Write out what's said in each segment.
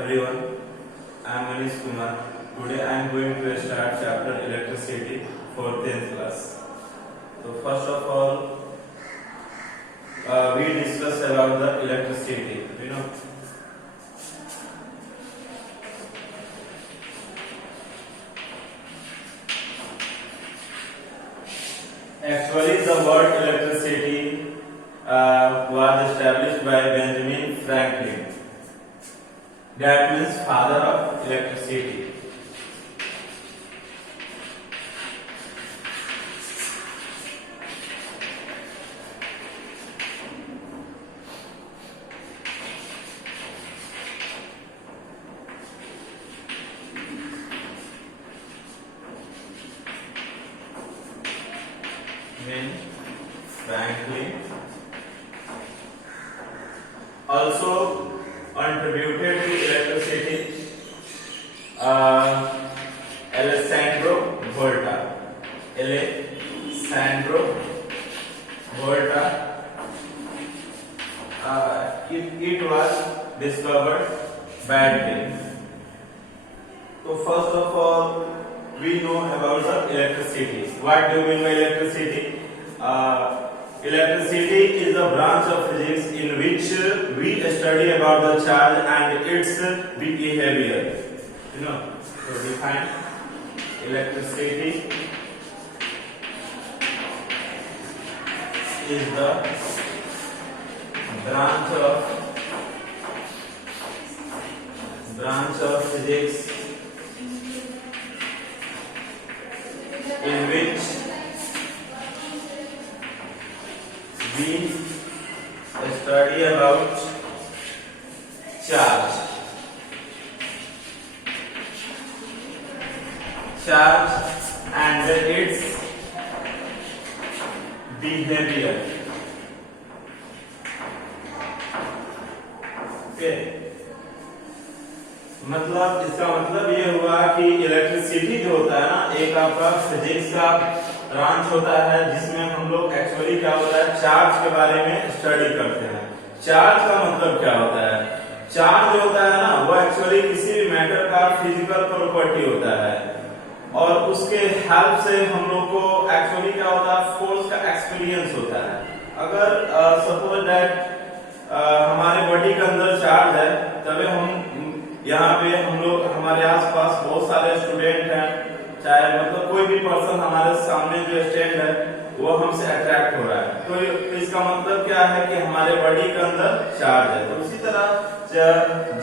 everyone, I am Manish Kumar. Today I am going to start chapter electricity for 10th class. So first of all, we discuss about the electricity. Actually, the word electricity was established by Benjamin Franklin. That means father of electricity. Franklin also contributed to electricity Alessandro Volta. It was discovered badly. So first of all, we know about the electricity. What do you mean by electricity? Electricity is a branch of physics in which we study about the charge and its behavior. So define electricity is the branch of physics in which we study about charge and its behavior. मतलब इसका मतलब ये हुआ कि electricity जो होता है ना, एक आपका फिजिक्स का ब्रांच होता है जिसमें हम लोग एक्चुअली क्या होता है चार्ज के बारे में स्टडी करते हैं। चार्ज का मतलब क्या होता है? चार्ज जो होता है ना वो एक्चुअली किसी भी मैटर का फिजिकल प्रॉपर्टी होता है और उसके हेल्प से हम लोग को एक्चुअली क्या होता है फोर्स का एक्सपीरियंस होता है। अगर सपोज दैट हमारे बॉडी के अंदर चार्ज है तभी हम यहाँ पे हम लोग हमारे आसपास बहुत सारे स्टूडेंट हैं, चाहे मतलब कोई भी पर्सन हमारे सामने जो स्टैंड है वो हमसे अट्रैक्ट हो रहा है, तो इसका मतलब क्या है कि हमारे बॉडी के अंदर चार्ज है। तो उसी तरह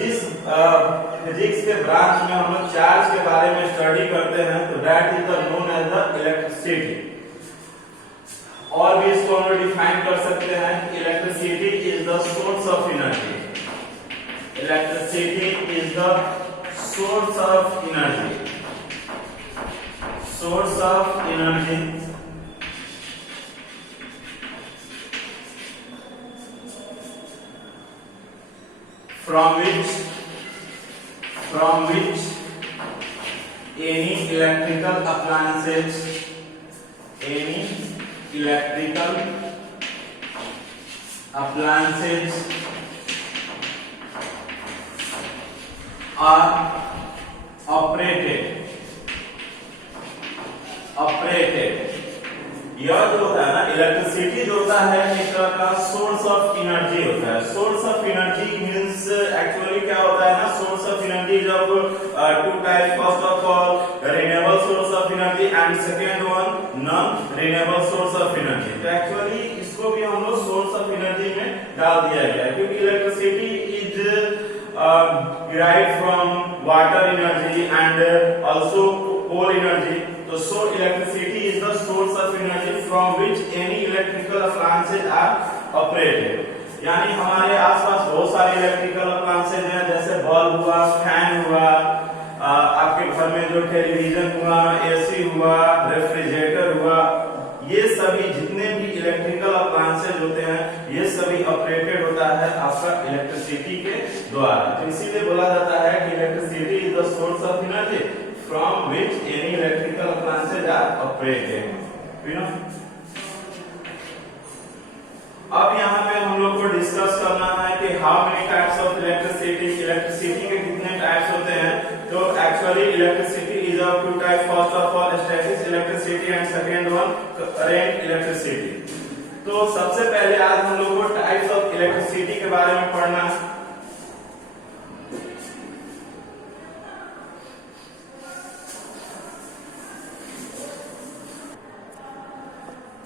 जिस फिजिक्स के ब्रांच में हम लोग चार्ज के बारे में स्टडी करते हैं तो that is the known as the electricity. और भी इसको हम लोग डिफाइन कर सकते हैं कि electricity is the source of energy. Electricity is the source of energy. From which any electrical appliances are operated। यह जो होता है ना इलेक्ट्रिसिटी जो होता है एक तरह का सोर्स ऑफ एनर्जी होता है। Source of energy means actually क्या होता है ना, सोर्स ऑफ एनर्जी जब two type, first of all renewable source of energy and second one non renewable source of energy. तो एक्चुअली इसको भी हम लोग सोर्स ऑफ एनर्जी में डाल दिया गया है क्योंकि electricity is derived from water energy and also coal energy. So electricity is the source of energy from which any electrical appliances are operated. यानी हमारे आसपास बहुत सारे इलेक्ट्रिकल अप्लायंसेज हैं, जैसे बल्ब हुआ, फैन हुआ, आपके घर में जो टेलीविजन हुआ, एसी हुआ, रेफ्रिजरेटर हुआ, ये सभी जितने भी इलेक्ट्रिकल अप्लायंसेज होते हैं ये सभी ऑपरेटेड होता है आपका इलेक्ट्रिसिटी के द्वारा। तो इसीलिए बोला जाता है कि electricity is the source of energy from which any electrical appliances are operated. You know, अब यहाँ पे हम लोग को डिस्कस करना है कि how many types of electricity, electricity के कितने actually electricity is of two types. First of all, static electricity and second one current electricity. तो सबसे पहले आज हम लोग को टाइप्स ऑफ इलेक्ट्रिसिटी के बारे में पढ़ना है।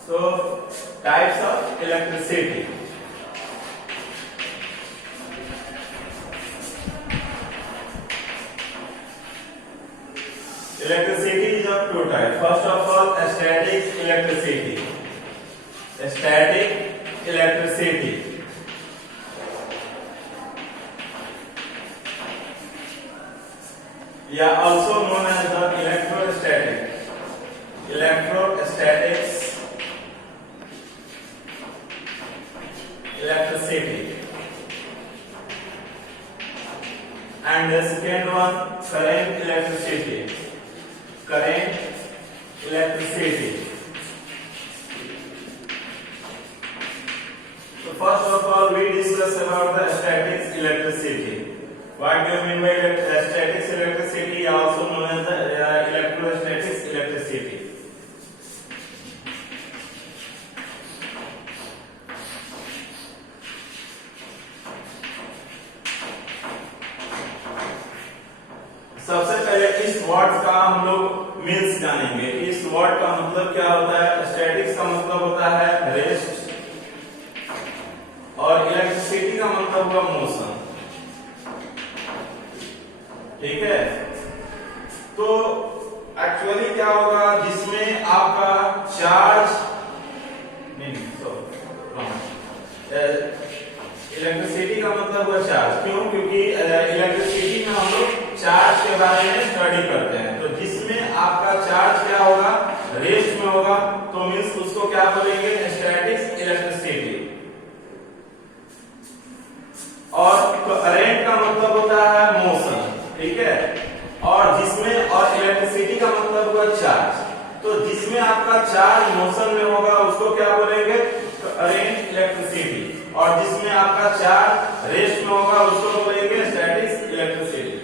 So types of electricity. Electricity is of two types. First of all, static electricity. Static electricity. Yeah, also known as the electrostatic. Electrostatics electricity. And the second one, current electricity. Current electricity. So first of all, we discuss about the static electricity. What do you mean by static electricity, also known as the electrostatic electricity? सबसे पहले इस word का हम लोग means जानेंगे। इस word का मतलब क्या होता है? स्टैटिक्स का मतलब होता है रेस्ट और इलेक्ट्रिसिटी का मतलब हुआ मोशन। ठीक है, तो एक्चुअली क्या होगा, जिसमें आपका चार्ज इलेक्ट्रिसिटी का मतलब हुआ चार्ज। क्यों? क्योंकि इलेक्ट्रिसिटी में हम लोग चार्ज के बारे में स्टडी करते हैं। तो जिसमें आपका चार्ज क्या होगा, रेस्ट में होगा, तो मीन्स उसको क्या बोलेंगे? Static electricity. और करंट का मतलब होता है मोशन। ठीक है, और जिसमें और इलेक्ट्रिसिटी का मतलब हुआ चार्ज। तो जिसमें आपका चार्ज मोशन में होगा उसको क्या बोलेंगे? Current electricity. और जिसमें आपका चार्ज रेस्ट में होगा उसको बोलेंगे स्टैटिक इलेक्ट्रिसिटी।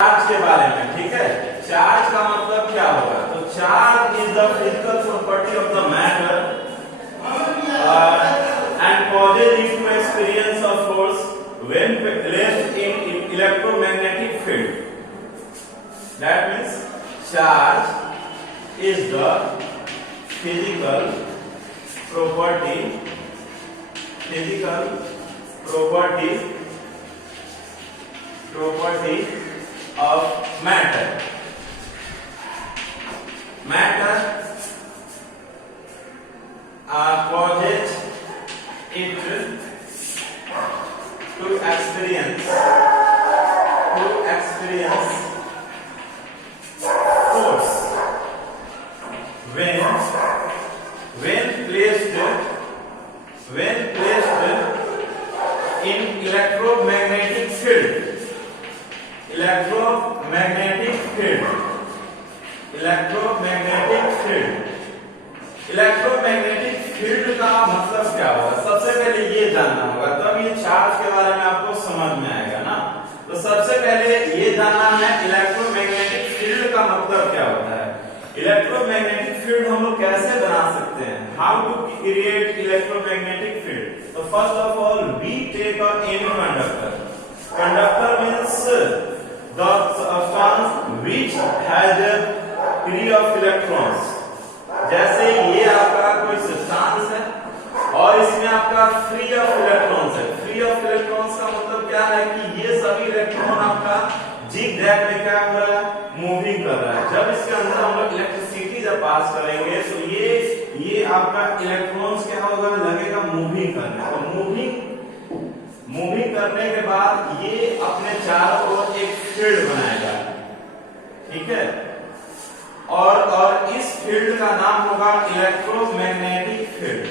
चार्ज के बारे में, ठीक है, चार्ज का मतलब क्या होगा? तो charge is the physical property of the matter and causes it to experience a force when placed in electromagnetic field. That means charge is the physical property of matter. Matter causes it to experience force when placed in electromagnetic field. Electromagnetic field का मतलब क्या होगा? सबसे पहले ये जानना होगा, तब ये चार्ज के बारे में आपको समझ में आएगा ना। तो सबसे पहले ये जानना है इलेक्ट्रोमैग्नेटिक फील्ड का मतलब क्या होता है। इलेक्ट्रोमैग्नेटिक फील्ड हम लोग कैसे बना सकते हैं? How to create electromagnetic field? तो first of all we take any conductor. Conductor means the substance which has free of electrons। जैसे ये आपका कोई सब्सटेंस है और इसमें आपका फ्री ऑफ इलेक्ट्रॉन्स है। फ्री ऑफ इलेक्ट्रॉन्स का मतलब क्या है कि ये सभी इलेक्ट्रॉन आपका जिग-जैग में क्या कर रहा है? मूविंग कर रहा है। जब इसके अंदर हम लोग इलेक्ट्रिसिटी जब पास करेंगे तो ये आपका इलेक्ट्रॉन्स क्या होगा? लगेगा मूविंग करने। तो मूविंग करने के बाद ये अपने चारों ओर एक फील्ड बनाएगा। ठीक है, और इस फील्ड का नाम होगा इलेक्ट्रोमैग्नेटिक फील्ड।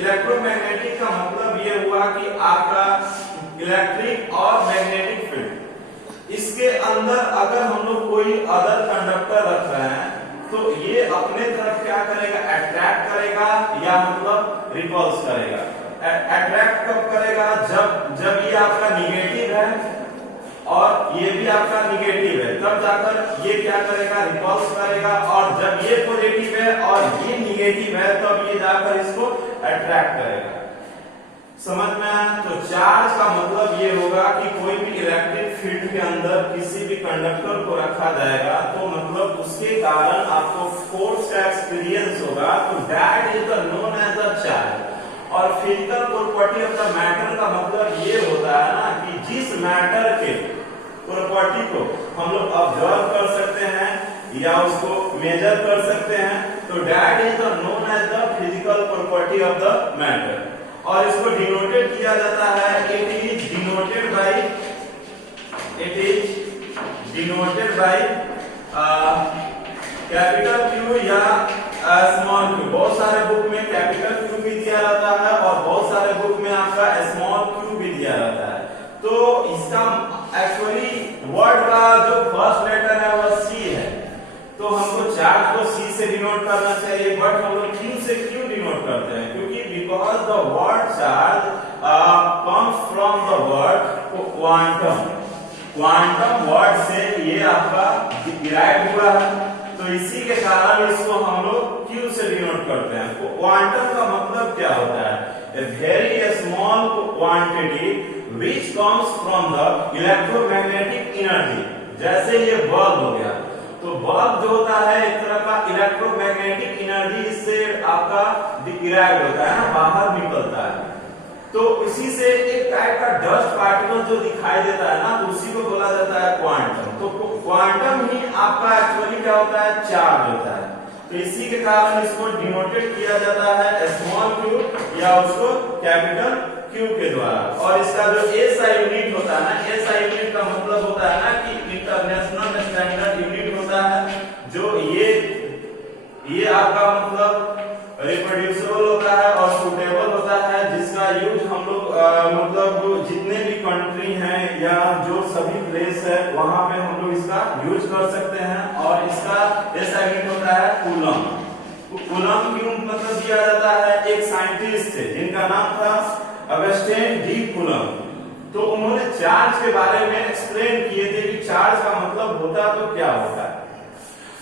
इलेक्ट्रोमैग्नेटिक का मतलब ये हुआ कि आपका इलेक्ट्रिक और मैग्नेटिक फील्ड, इसके अंदर अगर हम लोग कोई अदर कंडक्टर रख रहे हैं, तो ये अपने तरफ क्या करेगा, अट्रैक्ट करेगा या मतलब रिपल्स करेगा। अट्रैक्ट कब करेगा, जब ये आपका निगेटिव है और ये भी आपका निगेटिव है, तब जाकर ये क्या करेगा, रिपल्स करेगा। और जब ये पॉजिटिव है और ये निगेटिव है, तब ये जाकर इसको अट्रैक्ट करेगा। समझ में आया? तो चार्ज का मतलब ये होगा कि कोई भी इलेक्ट्रिक फील्ड के अंदर किसी भी कंडक्टर को रखा जाएगा, तो मतलब उसके कारण आपको फोर्स का एक्सपीरियंस होगा, तो that is the known as the charge. और physical property of the matter का मतलब ये होता है ना कि जिस मैटर के प्रॉपर्टी को हम लोग ऑब्जर्व कर सकते हैं या उसको मेजर कर सकते हैं, तो that is the known as the physical property of the matter. और इसको डिनोटेड किया जाता है, it is denoted by capital Q या स्मॉल क्यू। बहुत सारे बुक में कैपिटल क्यू भी दिया रहता है और बहुत सारे बुक में आपका स्मॉल क्यू भी दिया रहता है। तो इसका एक्चुअली वर्ड का जो फर्स्ट लेटर है वह सी है, तो हमको चार्ज को सी से डिनोट करना चाहिए, बट हम लोग क्यू से क्यों डिनोट करते हैं, क्योंकि because the word charge comes from the word quantum. Quantum word से ये आपका डिराइव हुआ है, तो इसी के कारण इसको हम लोग क्यू से डिनोट करते हैं। क्वांटम का मतलब क्या होता है, a very small quantity which comes from the electromagnetic energy. जैसे ये बल्ब हो गया, तो बल्ब जो होता है एक तरह का इलेक्ट्रोमैग्नेटिक एनर्जी से आपका डिराइव होता है ना, बाहर निकलता है। तो इसी से एक टाइप का डस्ट पार्टिकल जो दिखाई देता है ना, तो उसी को बोला जाता है क्वांटम। तो क्वांटम ही आपका एक्चुअली क्या होता है, चार्ज होता है। तो इसी के कारण इसको डिनोटेड किया जाता है स्मॉल क्यू या उसको कैपिटल क्यू के द्वारा। और इसका जो एसआई यूनिट होता है ना, एसआई यूनिट का मतलब होता है ना कि इंटरनेशनल स्टैंडर्ड यूनिट होता है, जो ये आपका मतलब रिप्रोड्यूसिबल होता है और सुटेबल होता है, जिसका यूज हम लोग मतलब जितने भी कंट्री हैं या जो सभी प्लेस है वहां पे हम लोग इसका यूज कर सकते हैं। और इसका ऐसा यूनिट होता है कूलम। कूलम क्यों मतलब दिया जाता है, एक साइंटिस्ट थे जिनका नाम था अगस्टिन डी कूलम। तो उन्होंने चार्ज के बारे में एक्सप्लेन किए थे कि चार्ज का मतलब होता तो क्या होता है।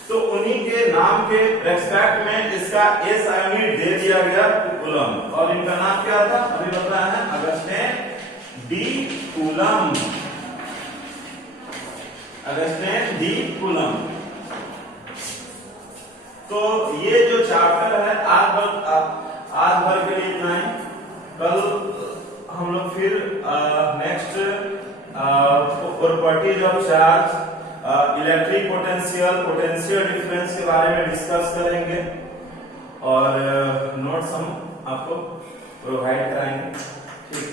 तो उन्हीं के नाम के रेस्पेक्ट में इसका एस यूनिट दे दिया गया कूलम। और इनका नाम क्या था, अभी बताया है, Augustine D coulomb. Augustine D coulomb. तो ये जो चैप्टर है आज भर के लिए इतना ही। कल हम लोग फिर next properties of charge, electric potential difference के बारे में डिस्कस करेंगे और नोट्स हम आपको प्रोवाइड कराएंगे। ठीक।